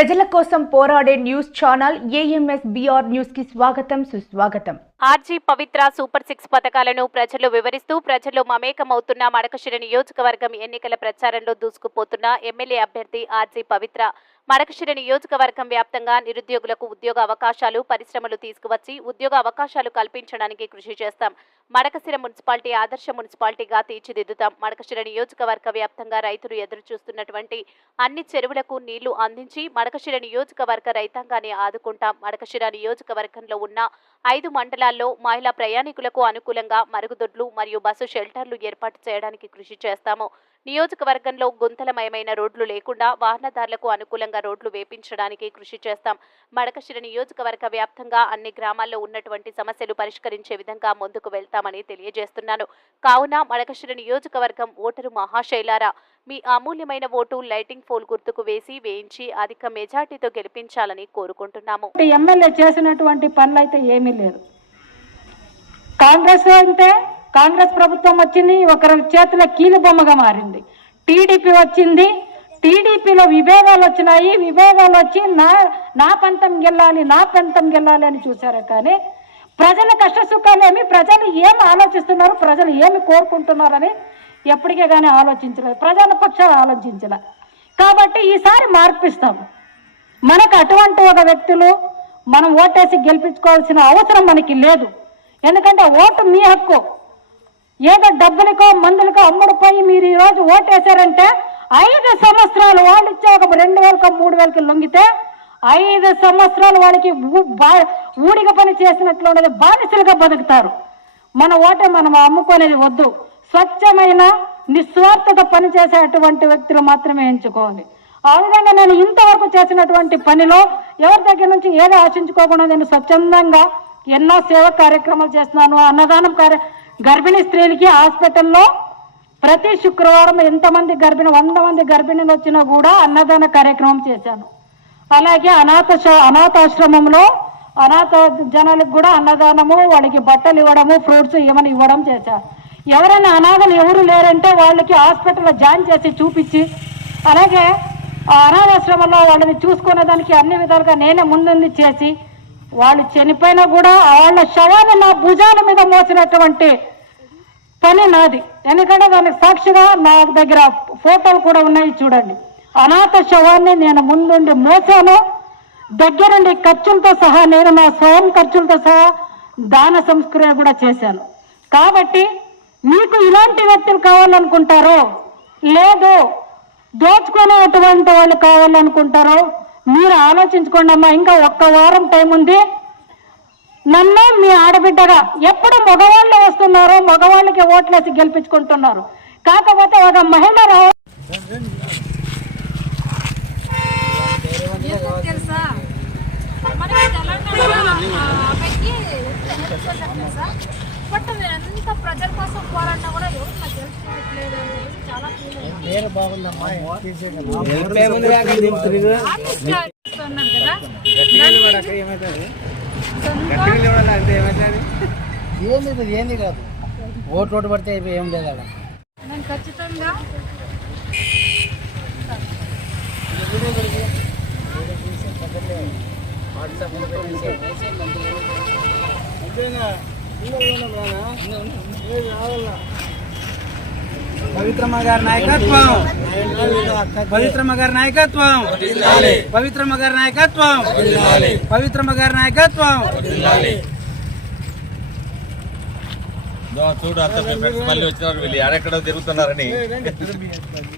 ప్రజల కోసం పోరాడే న్యూస్ ఛానల్ ఏఎంఎస్ బిఆర్ న్యూస్కి స్వాగతం సుస్వాగతం. ఆర్జీ పవిత్ర సూపర్ సిక్స్ పథకాలను ప్రజలు వివరిస్తూ ప్రజలు మమేకమవుతున్న మడకశిర నియోజకవర్గం ఎన్నికల ప్రచారంలో దూసుకుపోతున్న ఎమ్మెల్యే అభ్యర్థి ఆర్జీ పవిత్ర మరకశిర నియోజకవర్గం వ్యాప్తంగా నిరుద్యోగులకు ఉద్యోగ అవకాశాలు పరిశ్రమలు తీసుకువచ్చి ఉద్యోగ అవకాశాలు కల్పించడానికి కృషి చేస్తాం. మడకశిర మున్సిపాలిటీ ఆదర్శ మున్సిపాలిటీగా తీర్చిదిద్దుతాం. మడకశిర నియోజకవర్గ వ్యాప్తంగా రైతులు ఎదురు చూస్తున్నటువంటి అన్ని చెరువులకు నీళ్ళు అందించి మడకశిర నియోజకవర్గ రైతాంగాన్ని ఆదుకుంటాం. మడకశిర నియోజకవర్గంలో ఉన్న ఐదు మండలాల్లో మహిళా ప్రయాణికులకు అనుకూలంగా మరుగుదొడ్లు మరియు బస్సు షెల్టర్లు ఏర్పాటు చేయడానికి కృషి చేస్తాము. నియోజకవర్గంలో గుంతలమయమైన రోడ్లు లేకుండా వాహనదారులకు అనుకూలంగా రోడ్లు వేపించడానికి కృషి చేస్తాం. మడకశిర నియోజకవర్గ వ్యాప్తంగా అన్ని గ్రామాల్లో ఉన్నటువంటి సమస్యలు పరిష్కరించే విధంగా ముందుకు వెళ్తామని తెలియజేస్తున్నాను. కావున మడకశిర నియోజకవర్గం ఓటరు మహాశైలారా మీ అమూల్యమైన ఓటు లైటింగ్ పోల్ గుర్తుకు వేసి వేయించి అధిక మెజార్టీతో గెలిపించాలని కోరుకుంటున్నాము. ఎమ్మెల్యే చేసినటువంటి పనులు అయితే ఏమీ లేదు కాంగ్రెస్ అంటే కాంగ్రెస్ ప్రభుత్వం వచ్చింది ఒకరి చేతిలో కీలుబొమ్మగా మారింది. టీడీపీ వచ్చింది టీడీపీలో విభేదాలు వచ్చినాయి విభేదాలు వచ్చి నా నా పంతం గెల్లాలి నా పంతం గెల్లాలి అని చూసారే కానీ ప్రజల కష్ట సుఖాలేమి ప్రజలు ఏం ఆలోచిస్తున్నారు ప్రజలు ఏమి కోరుకుంటున్నారని ఎప్పటికే కానీ ఆలోచించలేదు. ప్రజల పక్షాలు ఆలోచించలే. కాబట్టి ఈసారి మార్పిస్తాం. మనకు అటువంటి ఒక వ్యక్తులు మనం ఓటేసి గెలిపించుకోవాల్సిన అవసరం మనకి లేదు. ఎందుకంటే ఓటు మీ హక్కు. ఏదో డబ్బులకో మందులకో అమ్ముడుపోయి మీరు ఈ రోజు ఓటేశారంటే ఐదు సంవత్సరాలు వాళ్ళు ఇచ్చే ఒక రెండు వేలకో మూడు వేలకి లొంగితే ఐదు సంవత్సరాలు వాళ్ళకి బా- ఊడిగ పని చేసినట్లు ఉండదు బానిసలుగా బతుకుతారు. మన ఓటే మనం అమ్ముకునేది వద్దు. స్వచ్ఛమైన నిస్వార్థత పనిచేసేటువంటి వ్యక్తులు మాత్రమే ఎంచుకోవాలి ఆ విధంగా నేను ఇంతవరకు చేసినటువంటి పనిలో ఎవరి దగ్గర నుంచి ఏదో ఆశించుకోకుండా నేను స్వచ్ఛందంగా ఎన్నో సేవ కార్యక్రమాలు చేస్తున్నాను అన్నదానం కార్య గర్భిణీ స్త్రీలకి హాస్పిటల్లో ప్రతి శుక్రవారం ఎంతమంది గర్భిణి వంద మంది గర్భిణీలు వచ్చినా కూడా అన్నదాన కార్యక్రమం చేశాను. అలాగే అనాథ అనాథాశ్రమంలో అనాథ జనాలకు కూడా అన్నదానము వాళ్ళకి బట్టలు ఇవ్వడము ఫ్రూట్స్ ఏమైనా ఇవ్వడం చేశారు ఎవరైనా అనాథలు ఎవరు లేరంటే వాళ్ళకి హాస్పిటల్లో జాయిన్ చేసి చూపించి అలాగే ఆ అనాథాశ్రమంలో వాళ్ళని చూసుకునే దానికి అన్ని విధాలుగా నేనే ముందుంది చేసి వాళ్ళు చనిపోయినా కూడా వాళ్ళ శవాన్ని నా భుజాల మీద మోసినటువంటి పని నాది. ఎందుకంటే దానికి సాక్షిగా నా దగ్గర ఫోటోలు కూడా ఉన్నాయి చూడండి. అనాథ శవాన్ని నేను ముందుండి మోసాను. దగ్గరుండి ఖర్చులతో సహా నేను నా స్వయం ఖర్చులతో సహా దాన సంస్కరణ కూడా చేశాను. కాబట్టి మీకు ఇలాంటి వ్యక్తులు కావాలనుకుంటారో లేదు దోచుకునేటువంటి వాళ్ళు కావాలనుకుంటారో మీరు ఆలోచించుకోండి అమ్మా ఇంకా ఒక్క వారం టైం ఉంది నన్ను మీ ఆడబిడ్డగా ఎప్పుడు మగవాళ్ళు వస్తున్నారో మగవాళ్ళకి ఓట్లేసి గెలిపించుకుంటున్నారు. కాకపోతే ఒక మహిళ రావ తెలుసా మనకి బట్ ఎంత ప్రజల కోసం పోరాడినా కూడా ఎవరు నాకు తెలుసుకోవట్లేదు అని చెప్పి చాలా ఫీల్ అయ్యాను కదా ఏంది ఇది? ఏంది కాదు? ఓటు ఓటు పడితే అయిపోయి ఏం లేదు అక్కడ. నేను ఖచ్చితంగా పవిత్రమ్మ గారి నాయకత్వం. పవిత్రమ్మ గారి నాయకత్వం. పవిత్రమ్మ గారి నాయకత్వం. పవిత్రమ్మ గారి నాయకత్వం. చూడు అంత మళ్ళీ వచ్చిన వాళ్ళు వీళ్ళు ఎక్కడెక్కడో తిరుగుతున్నారని.